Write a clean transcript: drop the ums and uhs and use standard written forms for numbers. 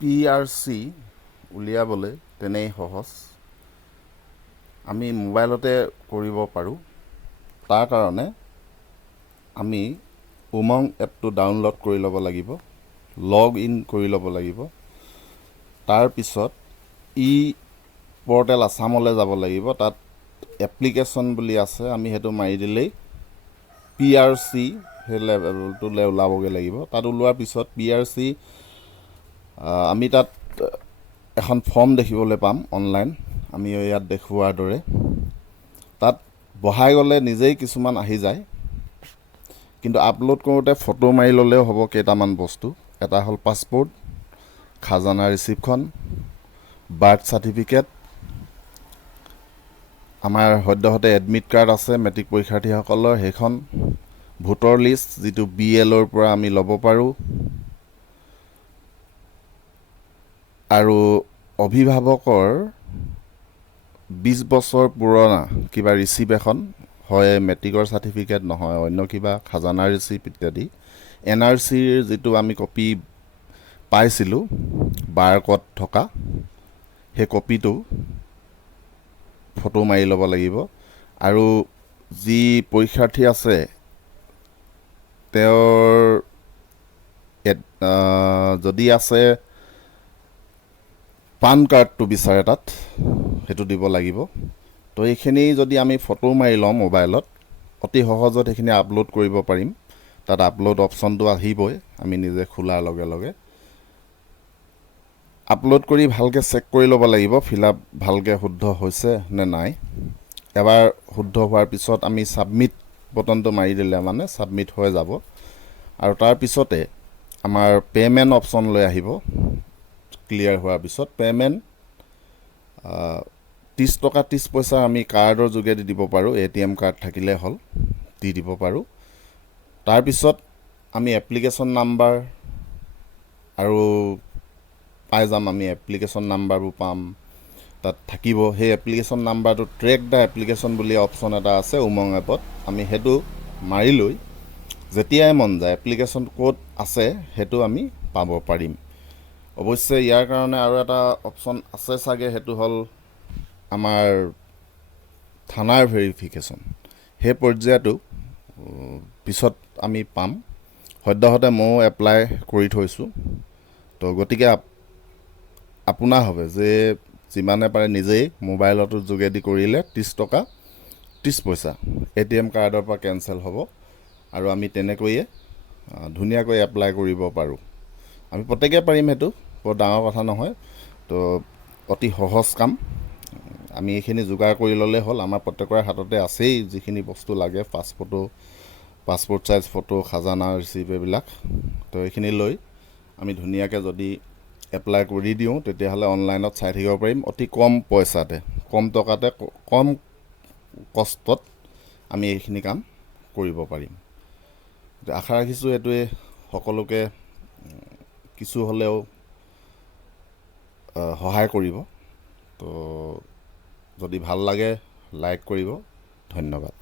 PRC উলিয়াবলৈ তেনেই সহজ। আমি মোবাইলতে কৰিব পাৰোঁ। তাৰ কাৰণে আমি উমং এপটো ডাউনলোড কৰি ল'ব লাগিব, লগ ইন কৰি ল'ব লাগিব। তাৰপিছত পৰ্টেল আছামলৈ যাব লাগিব। তাত এপ্লিকেশ্যন বুলি আছে, আমি সেইটো মাৰি দিলেই PRC সেই লেভেলটোলৈ ওলাবগৈ লাগিব। তাত ওলোৱাৰ পিছত PRC আমি তাত এখন ফৰ্ম দেখিবলৈ পাম অনলাইন, আমি ইয়াত দেখুওৱাৰ দৰে। তাত বহাই গ'লে নিজেই কিছুমান আহি যায়, কিন্তু আপলোড কৰোঁতে ফটো মাৰি ল'লেও হ'ব। কেইটামান বস্তু, এটা হ'ল পাছপোৰ্ট, খাজানা ৰিচিপ্টখন, বাৰ্থ চাৰ্টিফিকেট, আমাৰ সদ্যহতে এডমিট কাৰ্ড আছে মেট্ৰিক পৰীক্ষাৰ্থীসকলৰ, সেইখন, ভোটৰ লিষ্ট যিটো BLৰ পৰা আমি ল'ব পাৰোঁ, আৰু অভিভাৱকৰ 20 বছৰ পুৰণা কিবা ৰিচিপ্ট এখন, হয় মেট্ৰিকৰ চাৰ্টিফিকেট, নহয় অন্য কিবা খাজানা ৰিচিপ্ট ইত্যাদি। NRCৰ যিটো আমি কপি পাইছিলোঁ বাৰকোড থকা, সেই কপিটো ফটো মাৰি ল'ব লাগিব। আৰু যি পৰীক্ষাৰ্থী আছে তেওঁৰ যদি আছে পান কাৰ্ডটো বিচাৰে তাত, সেইটো দিব লাগিব। তো এইখিনি যদি আমি ফটো মাৰি লওঁ মোবাইলত, অতি সহজত সেইখিনি আপলোড কৰিব পাৰিম। তাত আপলোড অপশ্যনটো আহিবই আমি নিজে খোলাৰ লগে লগে। আপলোড কৰি ভালকৈ চেক কৰি ল'ব লাগিব ফিল আপ ভালকৈ শুদ্ধ হৈছে নে নাই। এবাৰ শুদ্ধ হোৱাৰ পিছত আমি ছাবমিট বটনটো মাৰি দিলে মানে ছাবমিট হৈ যাব। আৰু তাৰপিছতে আমাৰ পে'মেণ্ট অপশ্যন লৈ আহিব। ক্লিয়াৰ হোৱাৰ পিছত পে'মেণ্ট 30 টকা 30 পইচা আমি কাৰ্ডৰ যোগেদি দিব পাৰোঁ, ATM কাৰ্ড থাকিলে হ'ল, দি দিব পাৰোঁ। তাৰপিছত আমি এপ্লিকেশ্যন নাম্বাৰ আৰু পাই যাম, আমি এপ্লিকেশ্যন নাম্বাৰবোৰ পাম, তাত থাকিব। সেই এপ্লিকেশ্যন নাম্বাৰটো ট্ৰেক দ্য এপ্লিকেশ্যন বুলি অপশ্যন এটা আছে উমং এপত, আমি সেইটো মাৰি লৈ যেতিয়াই মন যায় এপ্লিকেশ্যন ক'ত আছে সেইটো আমি পাব পাৰিম। অৱশ্যে ইয়াৰ কাৰণে আৰু এটা অপশ্যন আছে চাগে, সেইটো হ'ল আমাৰ থানাৰ ভেৰিফিকেশ্যন। সেই পৰ্যায়টো পিছত আমি পাম। সদ্যহতে ময়ো এপ্লাই কৰি থৈছোঁ। তো গতিকে আপোনাৰ হবে যে যিমানে পাৰে নিজেই মোবাইলটোৰ যোগেদি কৰিলে 30 টকা 30 পইচা ATM কাৰ্ডৰ পৰা কেঞ্চেল হ'ব। আৰু আমি তেনেকৈয়ে ধুনীয়াকৈ এপ্লাই কৰিব পাৰোঁ। আমি প্ৰত্যেকেই পাৰিম, সেইটো বৰ ডাঙৰ কথা নহয়। তো অতি সহজ কাম, আমি এইখিনি যোগাৰ কৰি ল'লেই হ'ল। আমাৰ প্ৰত্যেকৰে হাততে আছেই যিখিনি বস্তু লাগে, পাছপোৰ্ট চাইজ ফটো, খাজানা ৰিচিপ্ট এইবিলাক। তো এইখিনি লৈ আমি ধুনীয়াকৈ যদি এপ্লাই কৰি দিওঁ তেতিয়াহ'লে অনলাইনত চাই থাকিব পাৰিম। অতি কম পইচাতে, কম টকাতে, কম কষ্টত আমি এইখিনি কাম কৰিব পাৰিম। আশা ৰাখিছোঁ এইটোৱে সকলোকে কিছু হ'লেও সহায় কৰিব। তো যদি ভাল লাগে লাইক কৰিব। ধন্যবাদ।